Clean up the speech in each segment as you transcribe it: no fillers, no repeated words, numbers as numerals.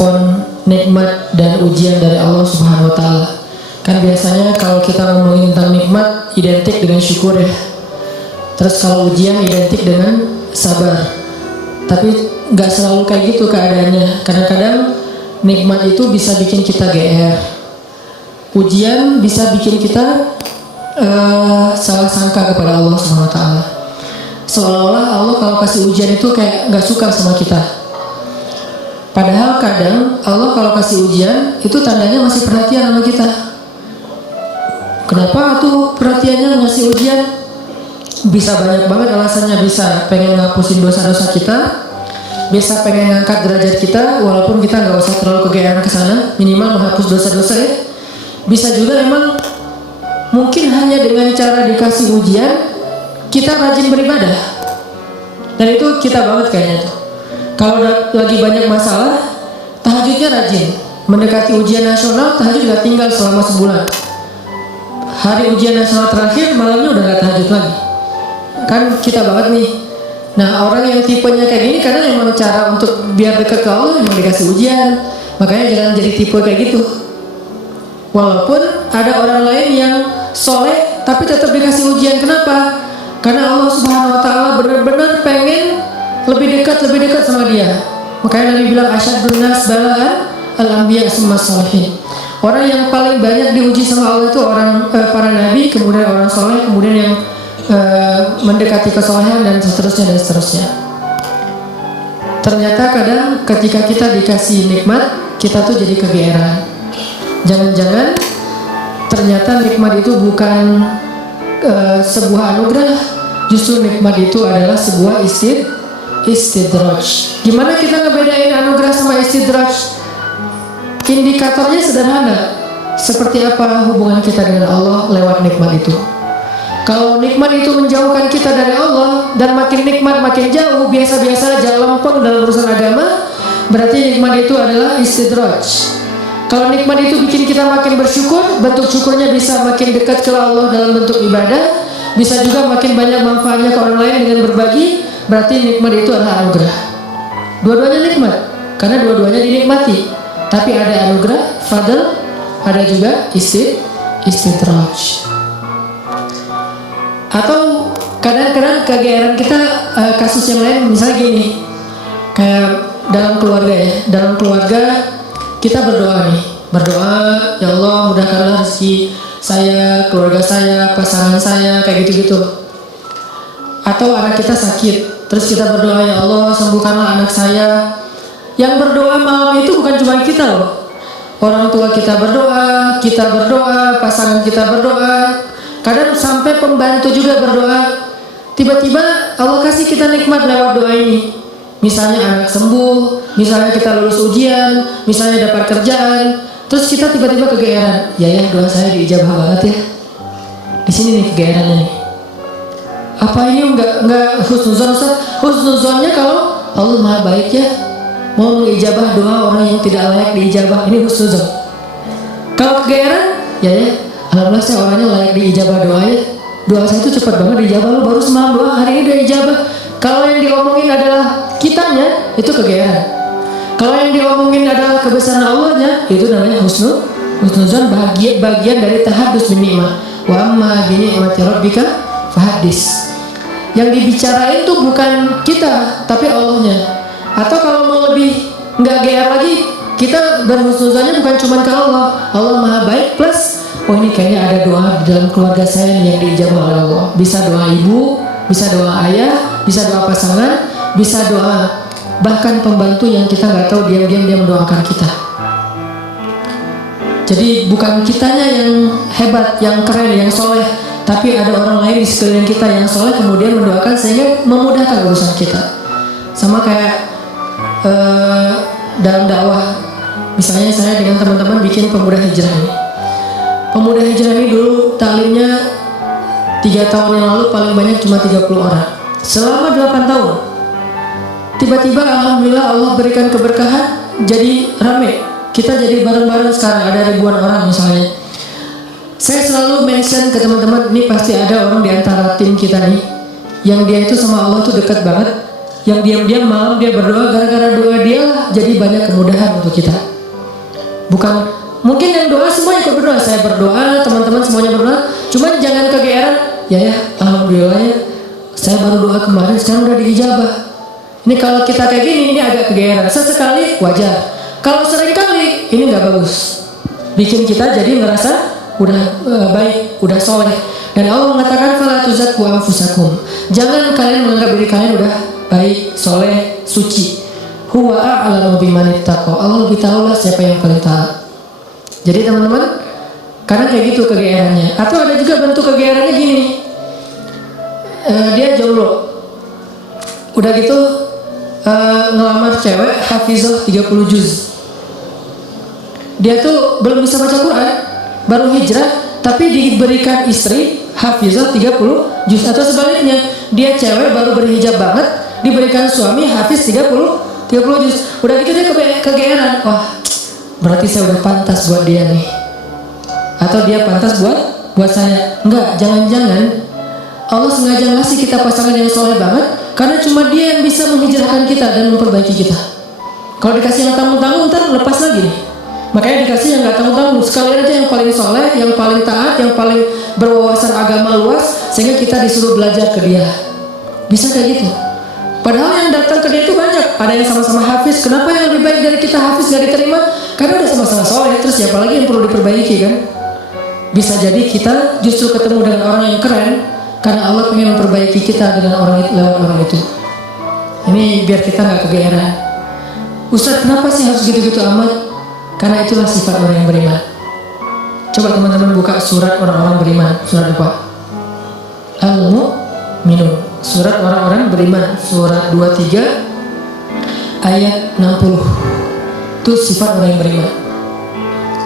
merespon nikmat dan ujian dari Allah Subhanahu wa taala. Kan biasanya kalau kita ngomongin tentang nikmat identik dengan syukur ya. Terus kalau ujian identik dengan sabar. Tapi nggak selalu kayak gitu keadaannya. Kadang-kadang nikmat itu bisa bikin kita GR. Ujian bisa bikin kita salah sangka kepada Allah Subhanahu wa taala. Seolah-olah Allah kalau kasih ujian itu kayak nggak suka sama kita. Padahal kadang Allah kalau kasih ujian itu tandanya masih perhatian sama kita. Kenapa tuh perhatiannya ngasih ujian? Bisa banyak banget alasannya. Bisa pengen ngapusin dosa-dosa kita, bisa pengen ngangkat derajat kita, walaupun kita nggak usah terlalu kegeeran ke sana, minimal menghapus dosa-dosa ya. Bisa juga emang mungkin hanya dengan cara dikasih ujian kita rajin beribadah, dan itu kita banget kayaknya tuh. Kalau lagi banyak masalah, tahajudnya rajin. Mendekati ujian nasional, tahajud nggak tinggal selama sebulan. Hari ujian nasional terakhir, malamnya udah nggak tahajud lagi. Kan kita banget nih. Nah, orang yang tipenya kayak gini kadang emang cara untuk biar dekat ke Allah yang dikasih ujian. Makanya jangan jadi tipe kayak gitu. Walaupun ada orang lain yang soleh tapi tetap dikasih ujian. Kenapa? Karena Allah Subhanahu wa taala benar-benar pengen lebih dekat sama dia. Makanya Nabi bilang asyadun nas bala'an al-anbiya summa sholihin. Orang yang paling banyak diuji sama Allah itu orang para nabi, kemudian orang soleh, kemudian yang mendekati kesolehan dan seterusnya. Ternyata kadang ketika kita dikasih nikmat, kita tuh jadi kegeeran. Jangan-jangan ternyata nikmat itu bukan sebuah anugerah, justru nikmat itu adalah sebuah istidraj. Gimana kita ngebedain anugerah sama istidraj? Indikatornya sederhana. Seperti apa hubungan kita dengan Allah lewat nikmat itu? Kalau nikmat itu menjauhkan kita dari Allah dan makin nikmat makin jauh, biasa-biasa aja lempeng dalam urusan agama, berarti nikmat itu adalah istidraj. Kalau nikmat itu bikin kita makin bersyukur, bentuk syukurnya bisa makin dekat ke Allah dalam bentuk ibadah, bisa juga makin banyak manfaatnya ke orang lain dengan berbagi, berarti nikmat itu adalah anugerah. Dua-duanya nikmat, karena dua-duanya dinikmati. Tapi ada anugerah, fadl, ada juga istidraj. Atau kadang-kadang kegeeran kita kasus yang lain, misalnya gini, kayak dalam keluarga ya, dalam keluarga kita berdoa, ya Allah mudahkanlah rezeki saya, keluarga saya, pasangan saya, kayak gitu-gitu. Atau anak kita sakit, terus kita berdoa, ya Allah sembuhkanlah anak saya. Yang berdoa malam itu bukan cuma kita loh. Orang tua kita berdoa, pasangan kita berdoa. Kadang sampai pembantu juga berdoa. Tiba-tiba Allah kasih kita nikmat lewat doa ini. Misalnya anak sembuh, misalnya kita lulus ujian, misalnya dapat kerjaan. Terus kita tiba-tiba kegeeran. Ya doa saya diijabah banget ya. Di sini nih kegeerannya nih. Apa ini enggak husnuzon? Husnuzonnya kalau Allah Maha baik ya, mau mengijabah doa orang yang tidak layak diijabah, ini husnuzon. Kalau kegeeran, ya alhamdulillah saya orangnya layak diijabah doa ya. Doa saya itu cepat banget diijabah, lo baru semalam doa, hari ini udah ijabah. Kalau yang diomongin adalah kitanya, itu kegeeran. Kalau yang diomongin adalah kebesaran Allahnya, itu namanya husnuzon, bagian dari tahaddus bin ni'mah. Wa amma bi ni'mati rabbika fahaddis. Yang dibicarain tuh bukan kita, tapi Allahnya. Atau kalau mau lebih nggak GR lagi, kita berhusnuzonnya bukan cuma ke Allah. Allah Maha baik plus, oh ini kayaknya ada doa di dalam keluarga saya nih yang diijabah oleh Allah. Bisa doa ibu, bisa doa ayah, bisa doa pasangan, bisa doa bahkan pembantu yang kita nggak tahu diam-diam dia mendoakan kita. Jadi bukan kitanya yang hebat, yang keren, yang soleh, tapi ada orang lain di sekeliling kita yang soleh kemudian mendoakan sehingga memudahkan urusan kita. Sama kayak dalam dakwah, misalnya saya dengan teman-teman bikin pemuda hijrah ini. Pemuda hijrah ini dulu taklimnya 3 tahun yang lalu paling banyak cuma 30 orang. Selama 8 tahun tiba-tiba alhamdulillah Allah berikan keberkahan, jadi rame. Kita jadi bareng-bareng sekarang ada ribuan orang misalnya. Saya selalu mention ke teman-teman, ini pasti ada orang di antara tim kita nih yang dia itu sama Allah tuh dekat banget, yang diam-diam malam dia berdoa, gara-gara doa dia lah jadi banyak kemudahan untuk kita. Bukan mungkin yang doa semua ikut berdoa, saya berdoa, teman-teman semuanya berdoa, cuman jangan kegeeran. Ya alhamdulillah ya, saya baru doa kemarin sekarang udah diijabah. Ini kalau kita kayak gini ini agak kegeeran. Sesekali wajar. Kalau sering kali ini nggak bagus. Bikin kita jadi ngerasa udah baik, udah soleh. Dan Allah mengatakan fala tuzakku anfusakum. Jangan kalian menganggap diri kalian udah baik, soleh, suci. Huwa a'lamu biman ittaqa. Allah lebih tahu lah siapa yang paling taat. Jadi teman-teman, karena kayak gitu kegeerannya. Atau ada juga bentuk kegeerannya gini. Dia jomblo. Udah gitu ngelamar cewek hafizah 30 juz. Dia tuh belum bisa baca Quran, baru hijrah, tapi diberikan istri hafizah 30 juz. Atau sebaliknya, dia cewek baru berhijab banget, diberikan suami hafiz 30 juz. Udah gitu dia kegeeran. Wah, berarti saya udah pantas buat dia nih. Atau dia pantas buat saya. Enggak, jangan-jangan Allah sengaja ngasih kita pasangan yang soleh banget karena cuma dia yang bisa menghijrahkan kita dan memperbaiki kita. Kalau dikasih yang tanggung-tanggung ntar lepas lagi nih. Makanya dikasih yang gak tanggung-tanggung, sekalian aja yang paling soleh, yang paling taat, yang paling berwawasan agama luas, sehingga kita disuruh belajar ke dia. Bisa kayak gitu. Padahal yang datang ke dia itu banyak. Ada yang sama-sama hafiz. Kenapa yang lebih baik dari kita hafiz gak diterima? Karena udah sama-sama soleh. Terus siapa lagi yang perlu diperbaiki kan? Bisa jadi kita justru ketemu dengan orang yang keren karena Allah pengen memperbaiki kita dengan orang itu, lewat orang itu. Ini biar kita gak kegeeran. Ustaz, kenapa sih harus gitu-gitu amat? Karena itulah sifat orang yang beriman. Coba teman-teman buka surat orang-orang beriman. Surat apa? Al-Mu'minun. Surat orang-orang beriman. Surat 23 ayat 60. Itu sifat orang yang beriman.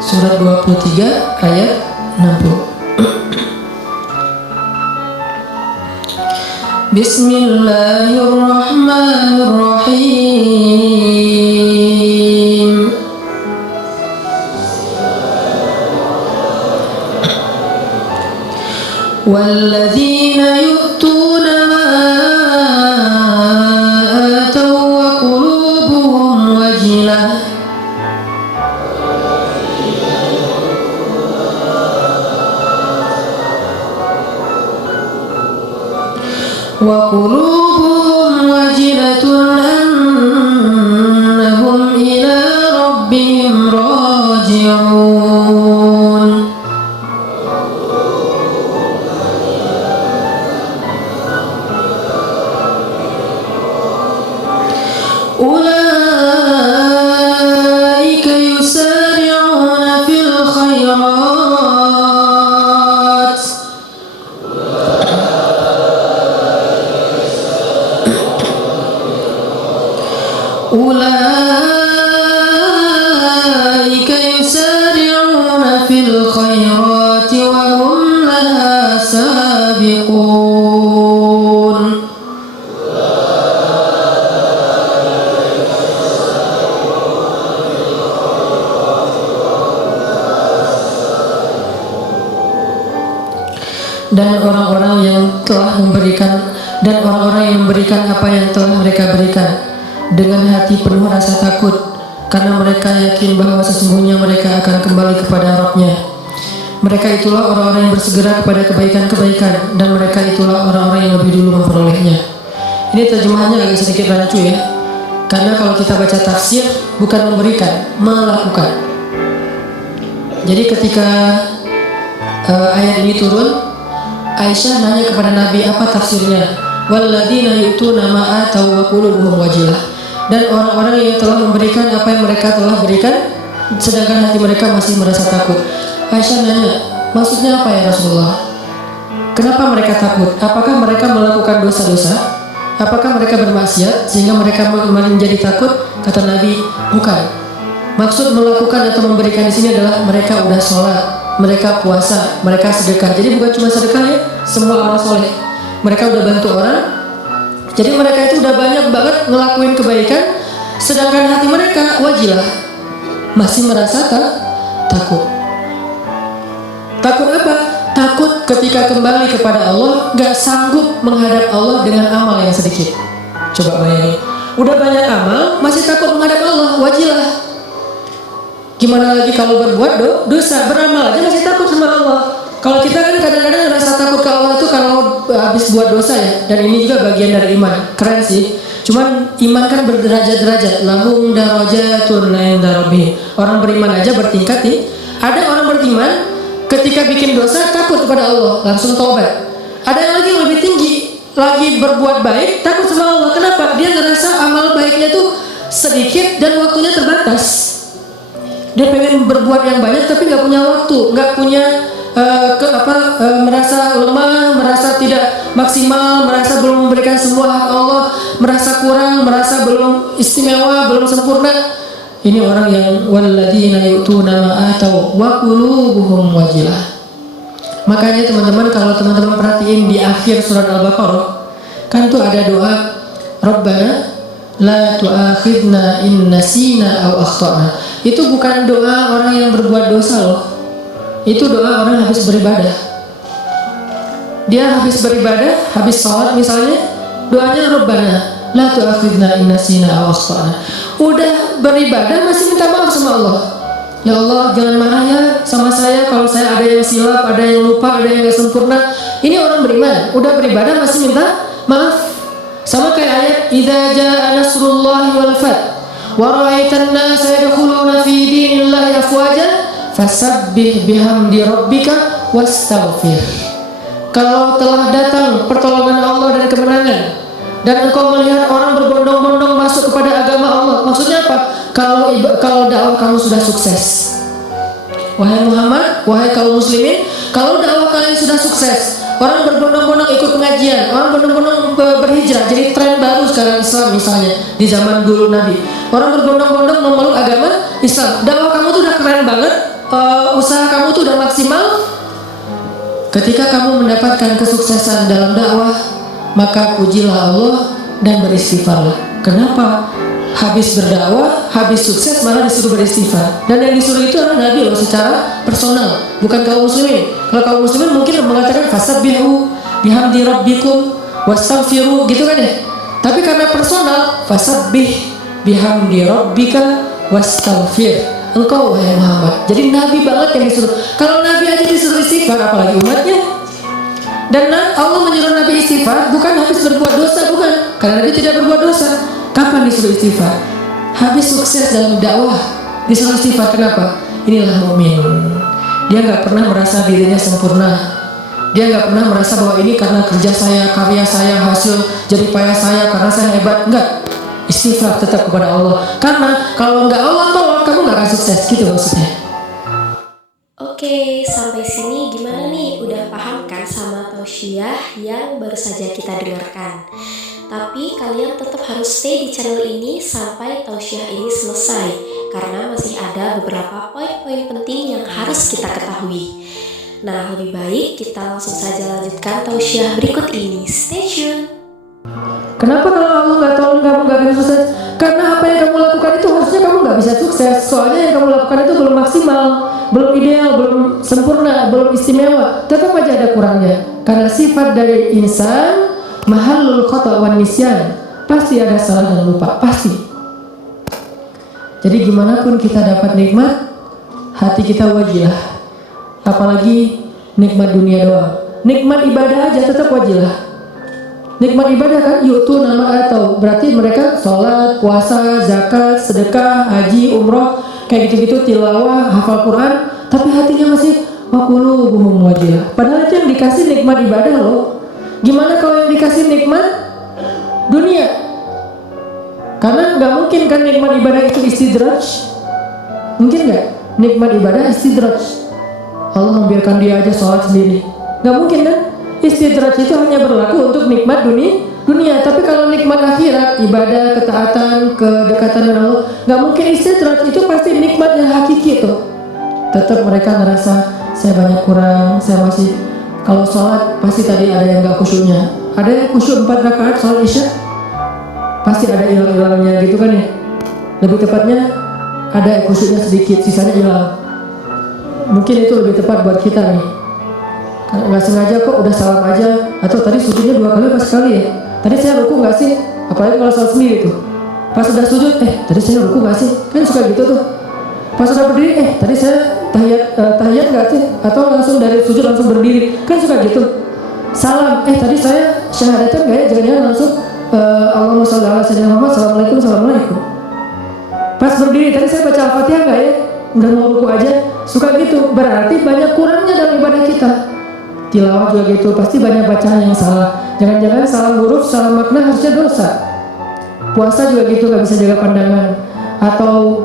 Surat 23 ayat 60. Bismillahirrahmanirrahim. والذين يؤتون ما آتوا وقلوبهم وجلة أنهم إلى ربهم راجعون. أولئك يسارعون في الخيرات وهم لها سابقون. Dan orang-orang yang telah memberikan apa yang telah mereka berikan dengan hati penuh rasa takut, karena mereka yakin bahwa sesungguhnya mereka akan kembali kepada Rabb-Nya. Mereka itulah orang-orang yang bersegera kepada kebaikan-kebaikan, dan mereka itulah orang-orang yang lebih dulu memperolehnya. Ini terjemahannya agak sedikit rancu ya, karena kalau kita baca tafsir bukan memberikan, melakukan. Jadi ketika ayat ini turun, Aisyah nanya kepada Nabi apa tafsirnya. Walladzina yu'tuna ma atau wa qulubuhum wajilah. Dan orang-orang yang telah memberikan apa yang mereka telah berikan, sedangkan hati mereka masih merasa takut. Aisyah nanya, maksudnya apa ya Rasulullah? Kenapa mereka takut? Apakah mereka melakukan dosa-dosa? Apakah mereka bermaksiat sehingga mereka menjadi takut? Kata Nabi, bukan. Maksud melakukan atau memberikan di sini adalah mereka udah sholat, mereka puasa, mereka sedekah. Jadi bukan cuma sedekah ya, semua amal soleh. Mereka udah bantu orang. Jadi mereka itu udah banyak banget ngelakuin kebaikan, sedangkan hati mereka wajilah, masih merasa takut. Takut apa? Takut ketika kembali kepada Allah, gak sanggup menghadap Allah dengan amal yang sedikit. Coba bayangin, udah banyak amal masih takut menghadap Allah, wajilah. Gimana lagi kalau berbuat dosa, beramal aja masih takut sama Allah. Kalau kita kan kadang-kadang rasa takut ke Allah itu kalau habis buat dosa ya. Dan ini juga bagian dari iman. Keren sih. Cuman iman kan berderajat-derajat. Lahum darajatun 'inda rabbihim. Orang beriman aja bertingkat nih. Ada orang beriman ketika bikin dosa takut kepada Allah, langsung taubat. Ada yang lagi yang lebih tinggi, lagi berbuat baik takut sama Allah. Kenapa? Dia ngerasa amal baiknya tuh sedikit dan waktunya terbatas. Dia pengen berbuat yang banyak tapi nggak punya waktu, nggak punya merasa lemah, merasa tidak maksimal, merasa belum memberikan semua hak Allah, merasa kurang, merasa belum istimewa, belum sempurna. Ini orang yang walladzina yu'tuna ma atau wa qulubuhum wajilah. Makanya teman-teman, kalau teman-teman perhatiin di akhir surat Al-Baqarah kan tuh ada doa Rabbana la tu'akhidna in nasina aw akhtana. Itu bukan doa orang yang berbuat dosa loh. Itu doa orang habis beribadah. Dia habis beribadah, habis sholat misalnya, doanya Rabbana la tu'akhidna in nasina aw akhtana. Udah beribadah masih minta maaf sama Allah. Ya Allah, jangan marah ya sama saya kalau saya ada yang silap, ada yang lupa, ada yang gak sempurna. Ini orang beriman, udah beribadah masih minta maaf. Sama kayak ayat idza jaa nasrullahi wal fath wa ra'aitan nasa yadkhuluna fi dinillahi afwajan fasabbih bihamdi rabbika wastaghfir. Kalau telah datang pertolongan Allah dan kemenangan dan engkau melihat orang berbondong-bondong masuk kepada agama Allah, maksudnya apa? Kalau dakwah kamu sudah sukses, wahai Muhammad, wahai kaum muslimin, kalau dakwah kalian sudah sukses, orang berbondong-bondong ikut pengajian, orang berbondong-bondong berhijrah, jadi tren baru sekarang Islam misalnya di zaman dulu Nabi, orang berbondong-bondong memeluk agama Islam, dakwah kamu tuh udah keren banget, usaha kamu tuh udah maksimal. Ketika kamu mendapatkan kesuksesan dalam dakwah, maka pujilah Allah dan beristighfarlah. Kenapa? Habis berdakwah, habis sukses malah disuruh beristighfar. Dan yang disuruh itu adalah Nabi loh, secara personal, bukan kaum muslimin. Kalau kaum muslimin mungkin mengatakan fasabbihu bihamdi rabbikum wastaghfiru gitu kan ya. Tapi karena personal, fasabbih bihamdi rabbika wastaghfir. Engkau wahai Muhammad. Jadi Nabi banget yang disuruh. Kalau Nabi aja disuruh istighfar, apalagi umatnya. Dan Allah menyuruh Nabi istighfar bukan habis berbuat dosa, bukan. Karena Nabi tidak berbuat dosa. Kapan disuruh istighfar? Habis sukses dalam dakwah disuruh istighfar. Kenapa? Inilah mukmin. Dia nggak pernah merasa dirinya sempurna. Dia nggak pernah merasa bahwa ini karena kerja saya, karya saya, hasil jerih payah saya, karena saya hebat. Enggak. Istighfar tetap kepada Allah. Karena kalau nggak Allah tolong, kamu nggak akan sukses. Gitu maksudnya. Oke, sampai sini gimana nih? Udah paham kan sama tausiah yang baru saja kita dengarkan? Tapi kalian tetap harus stay di channel ini sampai tausiah ini selesai, karena masih ada beberapa poin-poin penting yang harus kita ketahui. Nah, lebih baik kita langsung saja lanjutkan tausiah berikut ini. Stay tune. Kenapa kalau Allah nggak tolong kamu nggak akan sukses? Karena apa yang kamu lakukan itu harusnya kamu nggak bisa sukses. Soalnya yang kamu lakukan itu belum maksimal, belum ideal, belum sempurna, belum istimewa. Tetap aja ada kurangnya. Karena sifat dari insan mahallul khata' wan nisyan, pasti ada salah dan lupa, pasti. Jadi gimana pun kita dapat nikmat, hati kita wajilah. Apalagi nikmat dunia doang. Nikmat ibadah aja tetap wajilah. Nikmat ibadah kan yu'tu nama atau berarti mereka sholat, puasa, zakat, sedekah, haji, umroh, kayak gitu-gitu, tilawah, hafal Quran, tapi hatinya masih waqulubuhum wajilah. Padahal itu yang dikasih nikmat ibadah loh. Gimana kalau yang dikasih nikmat dunia? Karena nggak mungkin kan nikmat ibadah itu istidraj. Mungkin nggak? Nikmat ibadah istidraj. Allah membiarkan dia aja sholat sendiri. Nggak mungkin kan? Istidraj itu hanya berlaku untuk nikmat dunia. Tapi kalau nikmat akhirat, ibadah, ketaatan, kedekatan dengan Allah, nggak mungkin istidraj. Itu pasti nikmat yang hakiki tuh. Tetap mereka ngerasa saya banyak kurang, saya masih. Kalau sholat pasti tadi ada yang gak khusyuknya. Ada yang khusyuk 4 rakaat sholat isya, pasti ada hilang-hilangnya gitu kan ya. Lebih tepatnya ada khusyuknya sedikit, sisanya hilang. Mungkin itu lebih tepat buat kita nih. Kalau gak sengaja kok udah salam aja, atau tadi sujudnya 2 kali apa sekali ya. Tadi saya ruku gak sih? Apalagi kalau sholat sendiri tuh. Pas sudah sujud, tadi saya ruku gak sih? Kan suka gitu tuh. Pas sudah berdiri, tadi saya tahiyat gak sih? Atau langsung dari sujud langsung berdiri. Kan suka gitu. Salam, tadi saya syahadatan gak ya? Jangan-jangan langsung Allahumma sholli ala sayyidina Muhammad, assalamualaikum. Pas berdiri, tadi saya baca Al-Fatihah gak ya? Udah mau ruku aja, suka gitu. Berarti banyak kurangnya dalam ibadah kita. Tilawah juga gitu, pasti banyak bacaan yang salah. Jangan-jangan salah huruf, salah makna harusnya dosa. Puasa juga gitu, gak bisa jaga pandangan. Atau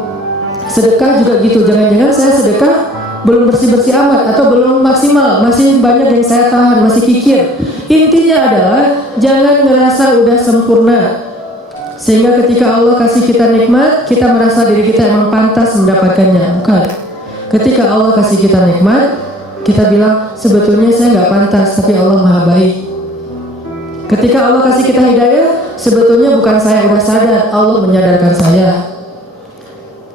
sedekah juga gitu, jangan-jangan saya sedekah belum bersih-bersih amat atau belum maksimal, masih banyak yang saya tahan, masih kikir. Intinya adalah jangan ngerasa udah sempurna, sehingga ketika Allah kasih kita nikmat, kita merasa diri kita emang pantas mendapatkannya. Bukan. Ketika Allah kasih kita nikmat, kita bilang sebetulnya saya nggak pantas, tapi Allah maha baik. Ketika Allah kasih kita hidayah, sebetulnya bukan saya udah sadar, Allah menyadarkan saya.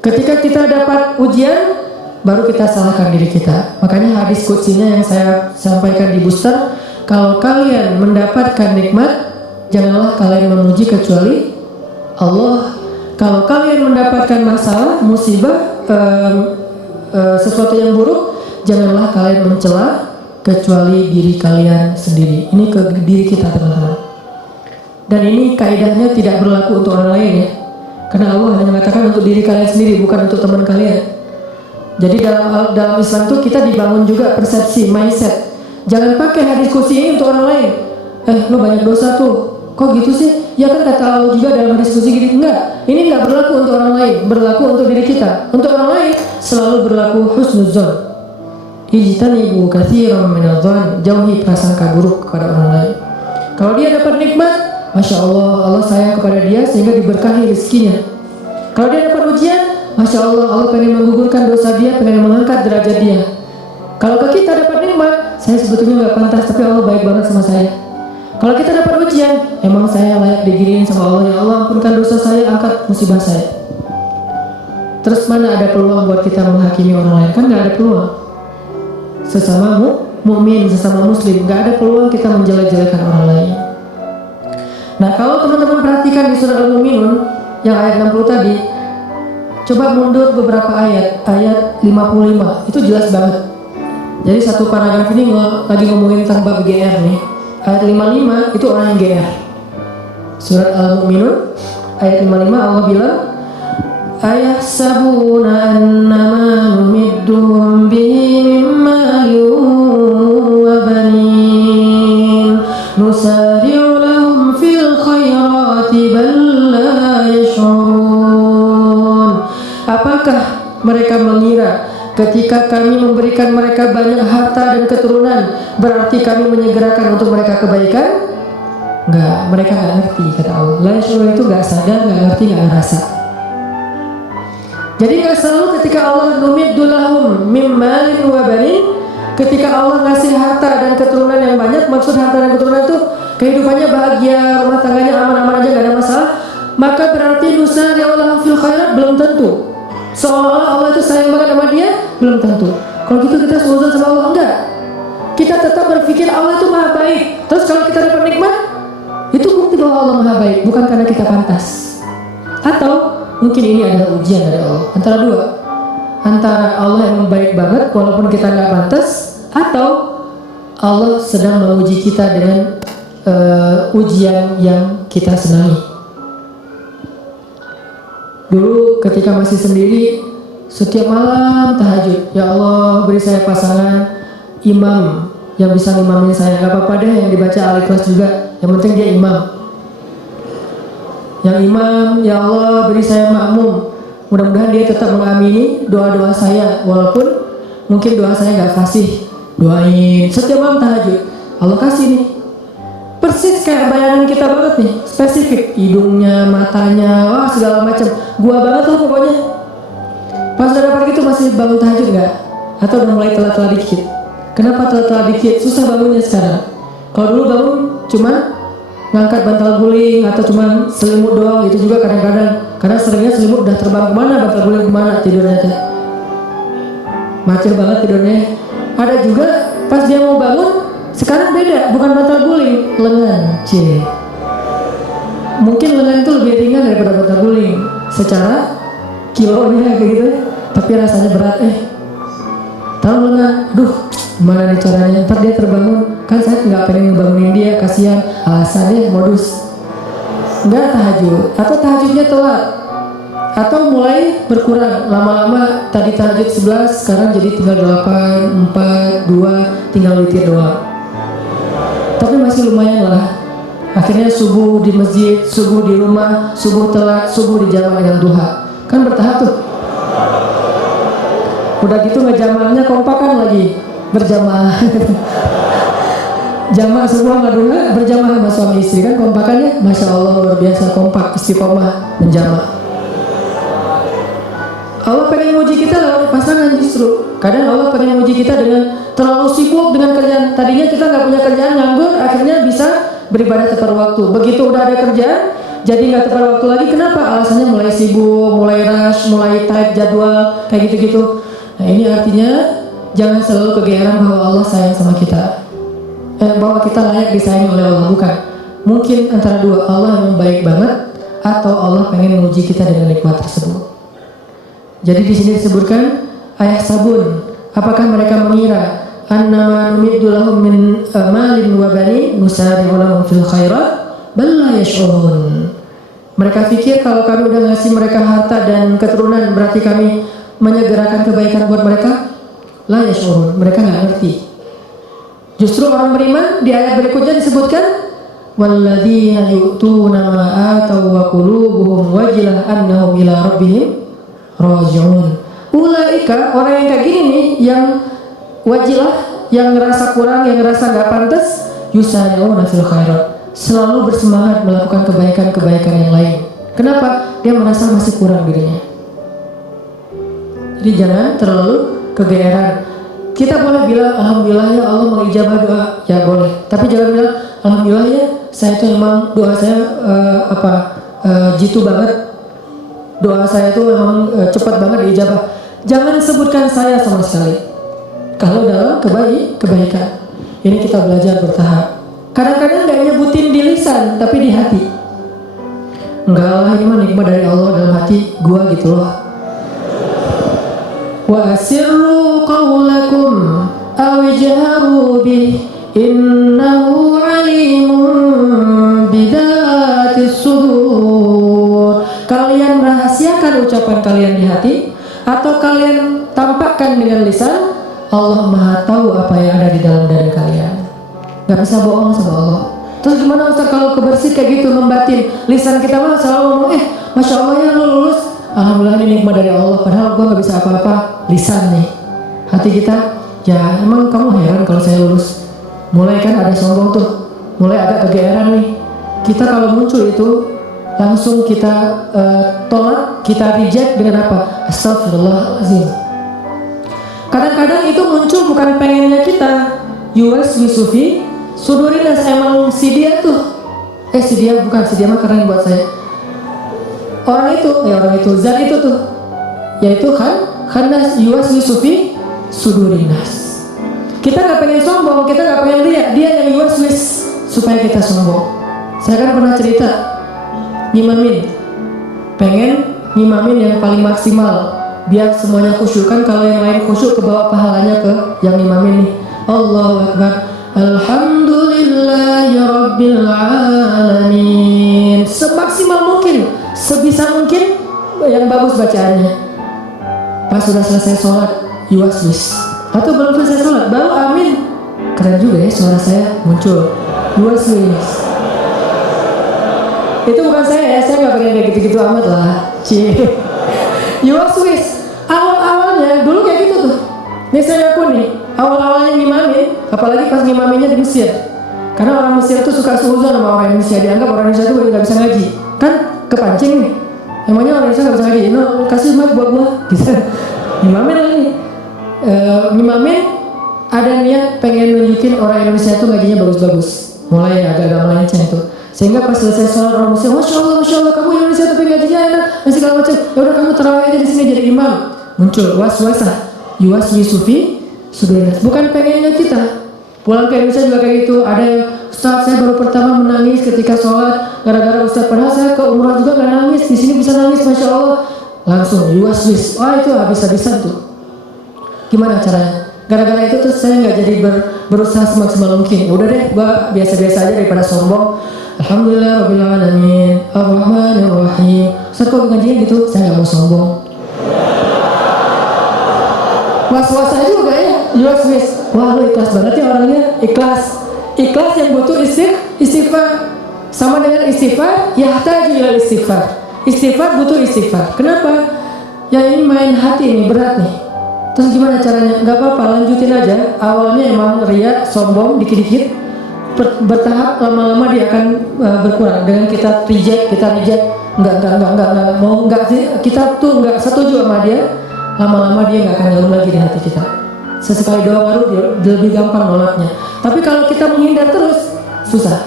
Ketika kita dapat ujian, baru kita salahkan diri kita. Makanya hadis qudsiynya yang saya sampaikan di booster, kalau kalian mendapatkan nikmat, janganlah kalian memuji kecuali Allah. Kalau kalian mendapatkan masalah, musibah, sesuatu yang buruk, janganlah kalian mencela kecuali diri kalian sendiri. Ini ke diri kita, teman-teman. Dan ini kaidahnya tidak berlaku untuk orang lain ya. Karena Allah hanya mengatakan untuk diri kalian sendiri, bukan untuk teman kalian. Jadi dalam Islam tuh kita dibangun juga persepsi, mindset. Jangan pakai hadis qudsi ini untuk orang lain. Lo banyak dosa tuh. Kok gitu sih? Ya kan kata Allah juga dalam hadis qudsi gitu. Enggak, ini enggak berlaku untuk orang lain, berlaku untuk diri kita. Untuk orang lain selalu berlaku husnuzon. Ijtanibu katsiran minadh-dhann, jauhi prasangka buruk kepada orang lain. Kalau dia dapat nikmat, Masya Allah, Allah sayang kepada dia sehingga diberkahi rezekinya. Kalau dia dapat ujian, Masya Allah, Allah pengen menggugurkan dosa dia, pengen mengangkat derajat dia. Kalau ke kita dapat nikmat, saya sebetulnya nggak pantas, tapi Allah baik banget sama saya. Kalau kita dapat ujian, emang saya layak diginiin sama Allah. Ya Allah, ampunkan dosa saya, angkat musibah saya. Terus mana ada peluang buat kita menghakimi orang lain? Kan nggak ada peluang. Sesama mukmin, sesama muslim, nggak ada peluang kita menjelek-jelekan orang lain. Nah, kalau teman-teman perhatikan di surah Al-Mu'minun yang ayat 60 tadi, coba mundur beberapa ayat 55, itu jelas banget. Jadi satu paragraf ini lagi ngomongin tentang bab GR nih. Ayat 55 itu orang yang GR. Surat Al-Mu'minun ayat 55 Allah bilang, ayahsabuna annama numidduhum bihi mimma wa banin nusari'u lahum fil khairati bal la yash'urun. Apakah mereka mengira ketika kami memberikan mereka banyak harta dan keturunan berarti kami menyegerakan untuk mereka kebaikan? Enggak, mereka enggak ngerti, kata Allah. La yash'urun itu enggak sadar, enggak ngerti, enggak ngerasa. Jadi nggak selalu ketika Allah numiddu lahum mim malin wa banin, ketika Allah ngasih harta dan keturunan yang banyak, maksud harta dan keturunan itu kehidupannya bahagia, rumah tangganya aman-aman aja, nggak ada masalah, maka berarti nusari'u lahum fil khairat, belum tentu. Seolah-olah Allah itu sayang banget sama dia, belum tentu. Kalau gitu kita seuzon sama Allah, enggak. Kita tetap berpikir Allah itu maha baik. Terus kalau kita dapat nikmat, itu bukti bahwa Allah maha baik, bukan karena kita pantas. Atau mungkin ini adalah ujian dari Allah. Antara dua, antara Allah yang baik banget walaupun kita nggak pantas, atau Allah sedang menguji kita dengan ujian yang kita senangi. Dulu ketika masih sendiri, setiap malam tahajud, ya Allah beri saya pasangan imam yang bisa ngimamin saya. Gak apa-apa deh yang dibaca Al-Ikhlas juga, yang penting dia imam. Yang imam, ya Allah beri saya makmum. Mudah-mudahan dia tetap mengamini doa-doa saya, walaupun mungkin doa saya gak fasih. Doain setiap malam tahajud, Allah kasih nih. Persis kayak bayangan kita banget nih, spesifik. Hidungnya, matanya, wah segala macam. Gua banget lah pokoknya. Pas udah dapat gitu masih bangun tahajud gak? Atau udah mulai telat-telat dikit? Kenapa telat-telat dikit? Susah bangunnya sekarang. Kalau dulu bangun cuman ngangkat bantal guling atau cuma selimut doang, itu juga kadang-kadang karena seringnya selimut udah terbang kemana, bantal guling kemana, tidurnya teh macet banget tidurnya. Ada juga pas dia mau bangun sekarang beda, bukan bantal guling, lengan. mungkin lengan itu lebih ringan daripada putar guling secara kilonya kayak gitu, tapi rasanya berat. Tahu lengan, gimana nih caranya? Ntar dia terbangun, kan saya nggak pengen ngebangunin dia, kasihan, alasannya modus nggak tahajud, atau tahajudnya telat, atau mulai berkurang lama-lama. Tadi tahajud 11, sekarang jadi tinggal 8, 4, 2, tinggal witir doang. Tapi masih lumayan lah. Akhirnya subuh di masjid, subuh di rumah, subuh telat, subuh dijamak dengan duha. Kan bertahap tuh. Udah gitu ngejamaahnya kompakan lagi, berjamaah. Jamaah semua nggak duha, berjamaah sama suami istri, kan kompakannya Masya Allah luar biasa, kompak, istiqomah, menjamaah. Allah pengen uji kita lewat pasangan justru. Kadang Allah pengen uji kita dengan terlalu sibuk dengan kerjaan. Tadinya kita nggak punya kerjaan, nganggur, akhirnya bisa beribadah tepat waktu. Begitu udah ada kerjaan, jadi nggak tepat waktu lagi. Kenapa? Alasannya mulai sibuk, mulai rush, mulai tight jadwal, kayak gitu-gitu. Nah ini artinya jangan selalu kegeeran bahwa Allah sayang sama kita, bahwa kita layak disayang oleh Allah. Bukan. Mungkin antara dua, Allah memang baik banget, atau Allah pengen menguji kita dengan nikmat tersebut. Jadi di sini disebutkan ayah sabun. Apakah mereka mengira annama numiddu lahum min malin wa bani nusari'u lahum fil khairat bal la yash'urun. Mereka pikir kalau kami udah ngasih mereka harta dan keturunan berarti kami menyegerakan kebaikan buat mereka. La yash'urun, mereka nggak ngerti. Justru orang beriman di ayat berikutnya disebutkan walladzina yu'tuna ma ataw wa qulubuhum wajilah annahum ila rabbihim raji'un. Ulaika, orang yang kayak gini nih, yang wajilah, yang ngerasa kurang, yang ngerasa nggak pantas, yusari'una fil khairat, selalu bersemangat melakukan kebaikan-kebaikan yang lain. Kenapa? Dia merasa masih kurang dirinya. Jadi jangan terlalu kegeeran. Kita boleh bilang alhamdulillah ya Allah mengijabah doa, ya boleh. Tapi jangan bilang alhamdulillah ya saya itu memang doa saya jitu banget. Doa saya itu memang cepat banget diijabah. Jangan sebutkan saya sama sekali. Kalau dalam kebaikan, ini kita belajar bertahap. Kadang-kadang nggak nyebutin di lisan, tapi di hati. Enggak lah, ini mah nikmat dari Allah dalam hati gua gitu loh. Wa asirru qawlakum aw ijharu bih innahu alimun bidatis sudur. Kalian rahasiakan ucapan kalian di hati atau kalian tampakkan dengan lisan, Allah Maha tahu apa yang ada di dalam dada kalian. Gak bisa bohong sama Allah. Terus gimana Ustaz kalau kebersih kayak gitu membatin? Lisan kita mah selalu ngomong Masya Allah ya lu lulus, alhamdulillah ini nikmat dari Allah, padahal gua gak bisa apa-apa. Lisan nih, hati kita, ya emang kamu heran kalau saya lulus. Mulai kan ada sombong tuh, mulai agak kegeeran nih. Kita kalau muncul itu langsung kita tolak, kita reject dengan apa? Astagfirullahaladzim. Kadang-kadang itu muncul bukan pengennya kita. Yuwaswisu sudurinas, emang si dia tuh si dia mah keren buat saya. Orang itu zat itu tuh, yaitu karena yuwaswisu sudurinas. Kita nggak pengen sombong, kita nggak pengen lihat dia yang yuwaswis supaya kita sombong. Saya kan pernah cerita pengen ngimamin yang paling maksimal biar semuanya khusyuk. Kan kalau yang lain khusyuk kebawa pahalanya ke yang ngimamin nih. Allahu Akbar, alhamdulillahi rabbil alamin. Semaksimal mungkin, sebisa mungkin yang bagus bacaannya. Pas sudah selesai sholat, yuwaswis. Atau belum selesai sholat, baru amin. Keren juga ya suara saya muncul, yuwaswis. Itu bukan saya nggak pengen kayak gitu-gitu amat lah. Yuwaswis. Awal-awalnya dulu kayak gitu tuh. Misalnya aku nih, awal-awalnya ngimamin, apalagi pas ngimaminnya di Mesir. Karena orang Mesir tuh suka suuzon sama orang Indonesia, dianggap orang Indonesia tuh nggak bisa ngaji. Kan kepancing nih. Emangnya orang Indonesia nggak bisa ngaji? No, kasih mic buat gua. Gitu. Ngimamin lagi. Ngimamin ada niat pengen nunjukin orang Indonesia tuh ngajinya bagus-bagus. Mulai agak-agak melenceng tuh. Sehingga pas selesai sholat orang Muslim, Masya Allah, kamu Indonesia tapi ngajinya enak, dan segala macam. Ya udah kamu terawih aja di sini jadi imam. Muncul waswasah, yuwaswisu fi sudurinas. Bukan pengennya kita, Pulang ke Indonesia juga kayak gitu. Ada yang, Ustaz saya baru pertama menangis ketika sholat gara-gara Ustaz, padahal saya ke umrah juga nggak nangis, di sini bisa nangis, Masya Allah. Langsung yuas-wis, wah itu habis-habisan tuh. Gimana caranya? Gara-gara itu terus saya nggak jadi berusaha semaksimal mungkin. Ya udah deh, gua biasa-biasa aja daripada sombong. Alhamdulillah Rabbil Alamin Ar-Rahmanir Rahim. Ustaz kok ngajinya gitu? Saya nggak mau sombong. Was-was aja juga ya, yuas-wis. Wah lu ikhlas banget ya orangnya, ikhlas yang butuh istighfar. Sama dengan istighfar, yahtaju ilal istighfar. Istighfar butuh istighfar. Kenapa? Ya ini main hati nih, berat nih. Terus gimana caranya? Gak apa-apa, lanjutin aja. Awalnya emang riya, sombong, dikit-dikit. Bertahap, lama-lama dia akan berkurang. Dengan kita reject. Enggak, mau enggak sih. Kita tuh enggak setuju sama dia. Lama-lama dia enggak akan nyarum lagi di hati kita. Sesekali doa baru dia lebih gampang nolaknya. Tapi kalau kita menghindar terus, susah.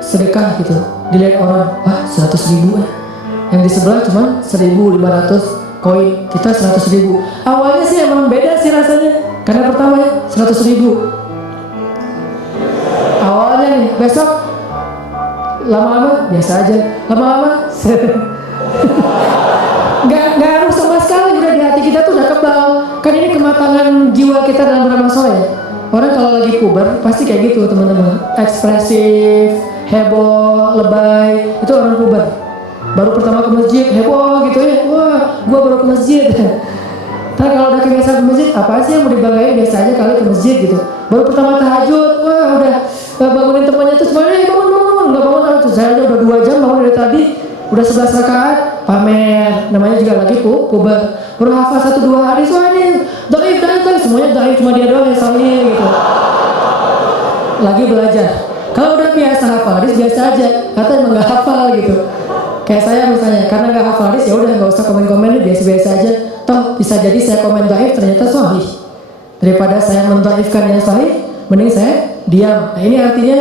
Sedekah gitu, dilihat orang, wah 100.000 yang di sebelah cuma 1.500 koin, kita 100.000. Awalnya sih emang beda sih rasanya, karena pertamanya 100.000. Awalnya nih, besok lama-lama biasa aja, lama-lama nggak harus sama sekali, udah di hati kita tuh udah kebal. Kan ini kematangan jiwa kita dalam beramal soleh. Orang kalau lagi puber pasti kayak gitu teman-teman, ekspresif, heboh, lebay, itu orang puber. Baru pertama ke masjid, heboh gitu ya, wah gua baru ke masjid. Tapi kalau udah kebiasaan ke masjid, apa sih yang mau dibanggain, biasa aja kali ke masjid gitu. Baru pertama tahajud, wah udah bangunin temannya tuh semuanya, bangun, nggak bangun, tuh saya aja udah 2 jam bangun dari tadi, udah 11 rakaat, pamer, namanya juga lagi puber. Baru hafal 1-2 hadis, wah ini dhaif, semuanya dhaif, cuma dia doang yang sahih gitu. Lagi belajar. Kalau udah biasa hafal hadis biasa aja, kata emang nggak hafal gitu. Kayak saya misalnya, karena nggak hafal hadis ya udah nggak usah komen-komen, biasa-biasa aja. Toh bisa jadi saya komen dhaif ternyata sahih. Daripada saya mendhaifkan yang sahih, mending saya diam. Nah ini artinya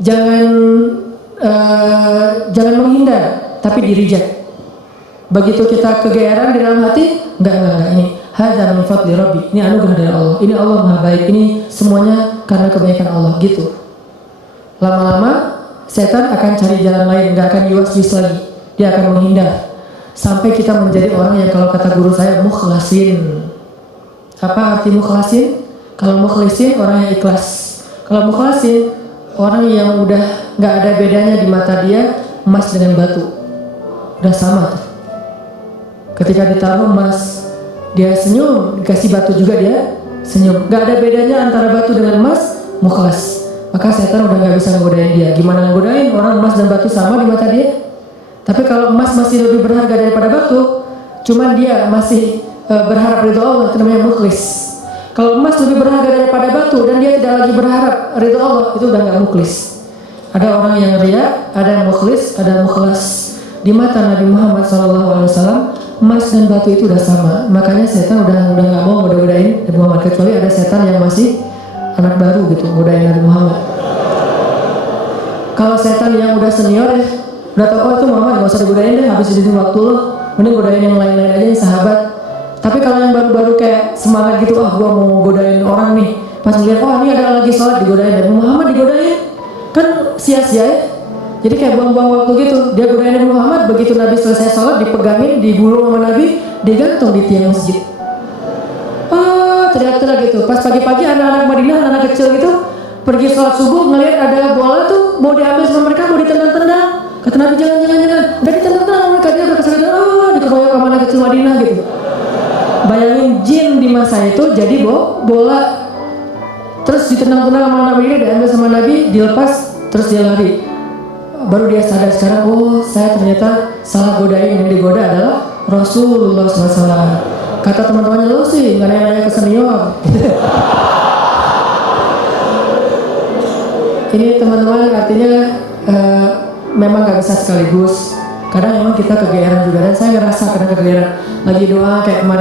jangan menghindar, tapi di-reject. Begitu kita kegeeran di dalam hati, enggak, ini hadza min fadli rabbi, ini anugerah dari Allah, ini Allah maha baik, ini semuanya karena kebaikan Allah gitu. Lama-lama setan akan cari jalan lain, enggak akan yuas-yuas lagi, dia akan menghindar sampai kita menjadi orang yang kalau kata guru saya mukhlasin. Apa arti mukhlasin? Kalau mukhlisin orang yang ikhlas, kalau mukhlasin orang yang udah nggak ada bedanya di mata dia emas dengan batu, udah sama tuh. Ketika ditaruh emas, dia senyum, dikasih batu juga dia senyum. Gak ada bedanya antara batu dengan emas, mukhlas. Maka setan udah gak bisa ngegodain dia. Gimana ngegodain? Orang emas dan batu sama di mata dia. Tapi kalau emas masih lebih berharga daripada batu, cuman dia masih berharap ridho Allah, itu namanya mukhlis. Kalau emas lebih berharga daripada batu dan dia tidak lagi berharap ridho Allah, itu udah gak mukhlis. Ada orang yang riya, ada yang mukhlis, ada yang mukhlas. Di mata Nabi Muhammad SAW, emas dan batu itu udah sama. Makanya setan udah nggak mau godain Nabi Muhammad, kecuali ada setan yang masih anak baru gitu godain Nabi Muhammad. Kalau setan yang udah senior ya udah tau, oh itu Muhammad nggak usah digodain deh, habis itu waktu lo, mending godain yang lain-lain aja yang sahabat. Tapi kalau yang baru-baru kayak semangat gitu, gua mau godain orang nih, pas ngeliat oh ini ada lagi sholat digodain Nabi Muhammad, digodain kan sia-sia ya. Jadi kayak buang-buang waktu gitu. Dia godain Nabi Muhammad, begitu Nabi selesai sholat dipegangin, digulung sama Nabi, digantung di tiang masjid. Teriak-teriak gitu. Pas pagi-pagi anak-anak Madinah, anak kecil gitu, pergi sholat subuh ngelihat ada bola tuh mau diambil sama mereka, mau ditendang-tendang. Kata Nabi jangan. Udah ditendang-tendang mereka, dia udah kesakitan, dikeroyok sama anak kecil Madinah gitu. Bayangin jin di masa itu jadi bola, terus ditendang-tendang sama Nabi, dia diambil sama Nabi, dilepas, terus dia lari. Baru dia sadar sekarang, oh saya ternyata salah godain, yang digoda adalah Rasulullah SAW. Kata teman-temannya, lo sih nggak nanya-nanya ke senior. Ini teman-teman artinya memang nggak bisa sekaligus. Kadang memang kita kegeeran juga, dan saya ngerasa kadang kegeeran. Lagi doa kayak kemarin.